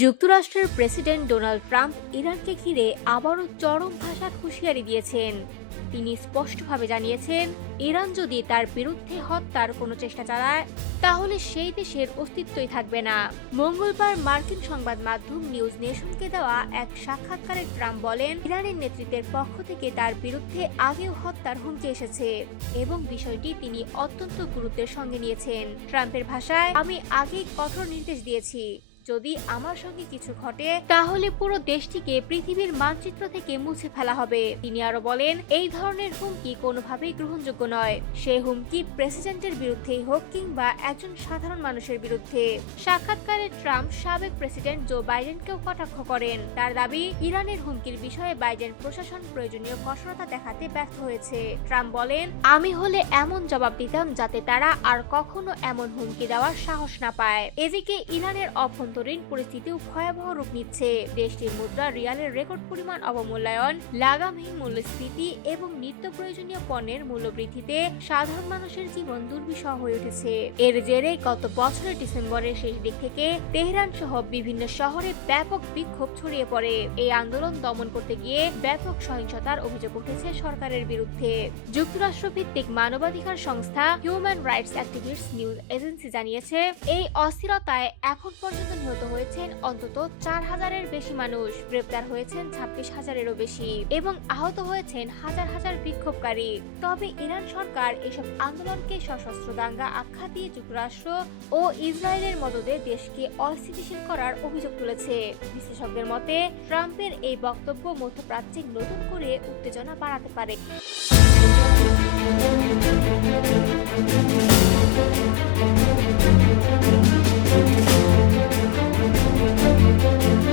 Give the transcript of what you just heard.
যুক্তরাষ্ট্রের president Donald Trump ইরানকে ঘিরে আবারও চরম ভাষার হুঁশিয়ারি দিয়েছেন। তিনি স্পষ্টভাবে জানিয়েছেন, ইরান যদি তার বিরুদ্ধে হত্যার কোনো চেষ্টা চালায় তাহলে সেই দেশের অস্তিত্বই থাকবে না। মঙ্গলবার মার্কিন সংবাদ মাধ্যম নিউজ নেশনকে দেওয়া এক সাক্ষাৎকারে ট্রাম্প বলেন, ইরানের নেতৃত্বের পক্ষ থেকে তার বিরুদ্ধে আগেও হত্যার হুমকি এসেছে এবং বিষয়টি তিনি অত্যন্ত গুরুত্বের সঙ্গে নিয়েছেন। ট্রাম্পের ভাষায়, আমি আগেই কঠোর নির্দেশ দিয়েছি, যদি আমার সঙ্গে কিছু ঘটে তাহলে পুরো দেশটিকে পৃথিবীর মানচিত্র থেকে মুছে ফেলা হবে। তিনি আরো বলেন, এই ধরনের হুমকি কোনোভাবেই গ্রহণযোগ্য নয়, সে হুমকি প্রেসিডেন্টের বিরুদ্ধেই হোক কিংবা একজন সাধারণ মানুষের বিরুদ্ধে। সাক্ষাৎকারে ট্রাম্প সাবেক প্রেসিডেন্ট জো বাইডেনকেও কটাক্ষ করেন। তার দাবি, ইরানের হুমকির বিষয়ে বাইডেন প্রশাসন প্রয়োজনীয় কঠোরতা দেখাতে ব্যর্থ হয়েছে। ট্রাম্প বলেন, আমি হলে এমন জবাব দিতাম যাতে তারা আর কখনো এমন হুমকি দেওয়ার সাহস না পায়। এদিকে ইরানের অভ্যন্তরীণ পরিস্থিতিও ভয়াবহ রূপ নিচ্ছে। দেশটির মুদ্রা রিয়ালের রেকর্ড পরিমাণ অবমূল্যায়ন, লাগামহীন মূল্যস্ফীতি এবং নিত্য প্রয়োজনীয় পণ্যের মূল্য বৃদ্ধিতে সাধারণ মানুষের জীবন দুর্বিষহ হয়ে উঠেছে। এর জেরে গত বছরের ডিসেম্বরের শেষ দিক থেকে তেহরান সহ বিভিন্ন শহরে ব্যাপক বিক্ষোভ ছড়িয়ে পড়ে। এই আন্দোলন দমন করতে গিয়ে ব্যাপক সহিংসতার অভিযোগ উঠেছে সরকারের বিরুদ্ধে। যুক্তরাষ্ট্র ভিত্তিক মানবাধিকার সংস্থা human rights activist news agency জানিয়েছে, এই অস্থিরতায় এখন পর্যন্ত নিহত হয়েছেন অন্তত 4,000-এর বেশি মানুষ, গ্রেপ্তার হয়েছেন 26,000-এরও বেশি এবং আহত হয়েছেন হাজার হাজার বিক্ষোভকারী। তবে ইরান সরকার এসব আন্দোলনকে সশস্ত্র দাঙ্গা আখ্যা দিয়ে যুক্তরাষ্ট্র ও ইসরায়েলের মদদে দেশকে অস্থিতিশীল করার অভিযোগ তুলেছে। বিশ্লেষকদের মতে, ট্রাম্পের এই বক্তব্য মধ্যপ্রাচ্যে নতুন করে উত্তেজনা বাড়াতে পারে।